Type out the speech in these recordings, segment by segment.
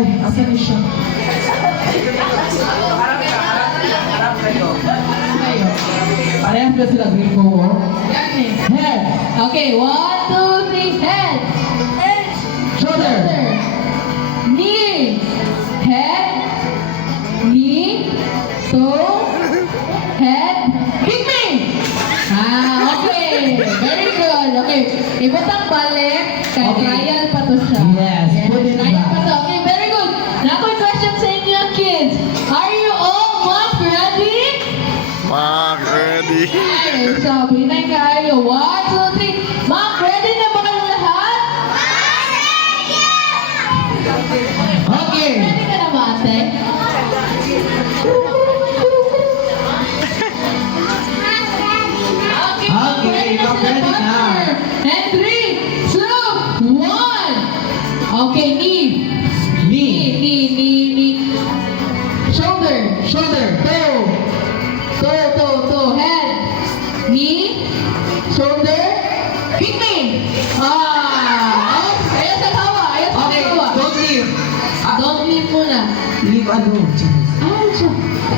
Ay, asan na siya? Parehas ba sila green ko? Yan eh. Head, Okay, 1, 2, 3, head. shoulder, Knee. Head. Knee. Toe. Head. Kick me. Okay. Very good. Okay. Ibutang balik. Kay Okay. trial pa to siya. Yes, put it Trial back. pa to. Okay, very good. Now, quick question sa inyo, kids. Are you all much ready? Mark, ready. Okay, sabi na kayo. 1, 2, 3. Ma'am, ready na ba kayong lahat? Okay. Ready ka na ba, ate? Okay, ready na I'm sila, ready na. partner. And 3, 2, 1. Okay, knee. Knee. Shoulder. Shoulder, toe, Toe. Head. Knee. Shoulder. Kick me. Ayos sa tawa. okay, don't leave. Don't leave muna. Leave ano? Ouch.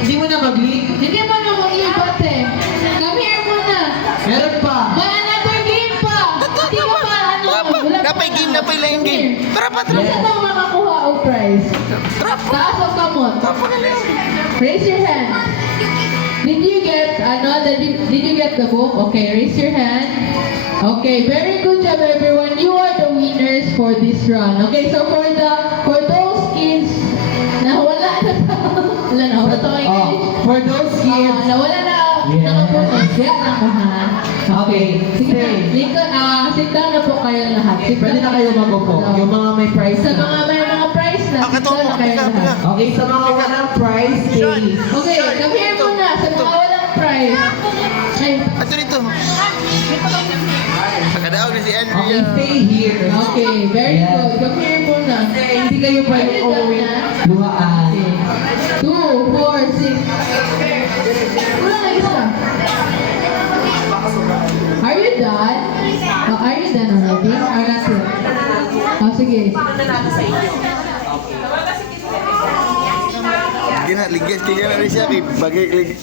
Hindi mo na mag-leave? Hindi mo na mag-ibat eh. Come here muna. Meron pa. May another game pa. Hindi ka pa ano. Wala pa. Napay game, napay lang game. Tara pa, tara. Isa daw makakuha o prize. Taas o kamot. Raise your hand. Did you get the book? Okay, raise your hand. Okay, very good job everyone. You are the winners for this run. Okay, so for those kids na wala na wala na wala to English. For those kids. Nawala na Yeah. nakapunod. Kaya ako ha. Okay, Sige na, stay. sit down na po kayo lahat. Sit Pwede down na kayo magupo. Yung mga may prize Sa na. mga may mga prize na, Okay, sit down na kayo ito, lahat. Okay, sa mga walang prize, stay. Okay, come here muna sa mga walang prize. Ay, Ato dito. Nakadaog na si Okay, Andrea. stay here. okay, very Yeah. good. Come here muna. Hindi kayo pwede umuwi. Luhaan. 2, 4, 6. Wala na isa. Are you done? Are you done already? Or not yet? Sige. Gina, ligas kaya na rin siya. Bagay ligas.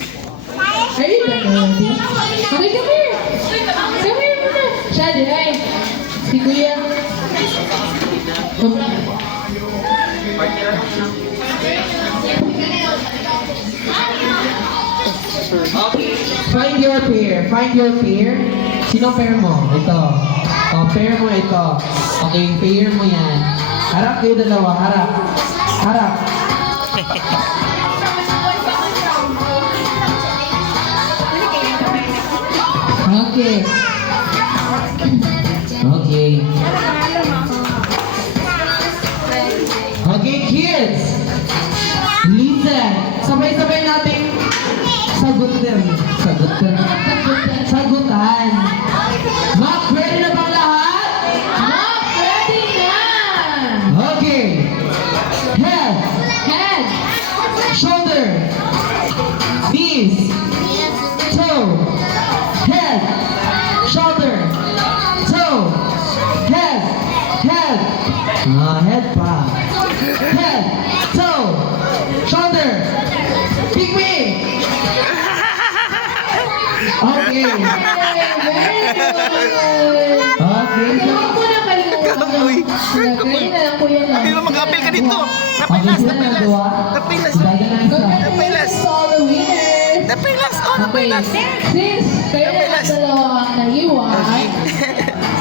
Are you done already? Okay, come here. Come here muna. Shadi, ay. Si Kuya. Find your pair. Find your pair. Sino pair mo? Ito. Oh, pair mo ito. Okay, pair mo yan. Harap kayo dalawa. Harap. Harap. Okay. Okay. Okay, kids. Listen. Sabay-sabay natin sagutin. Sagutan. Mac, ready na bang lahat? Mom, ready na! Okay. Head, Head, shoulder, knees, toe, head, shoulder, toe, head. Head pa. Head, toe, shoulder, kick me. Okay. very good! Okay. Huwag mo na kalimutan. Kamoy. Kaya na lang po yan. Hindi mo mag-apel ka dito. Okay, Napilas, sila napilas. nagawa. Napilas. Dahil na isa. Congratulations to all the winners! Napilas. Oh, Okay, napilas. since kayo na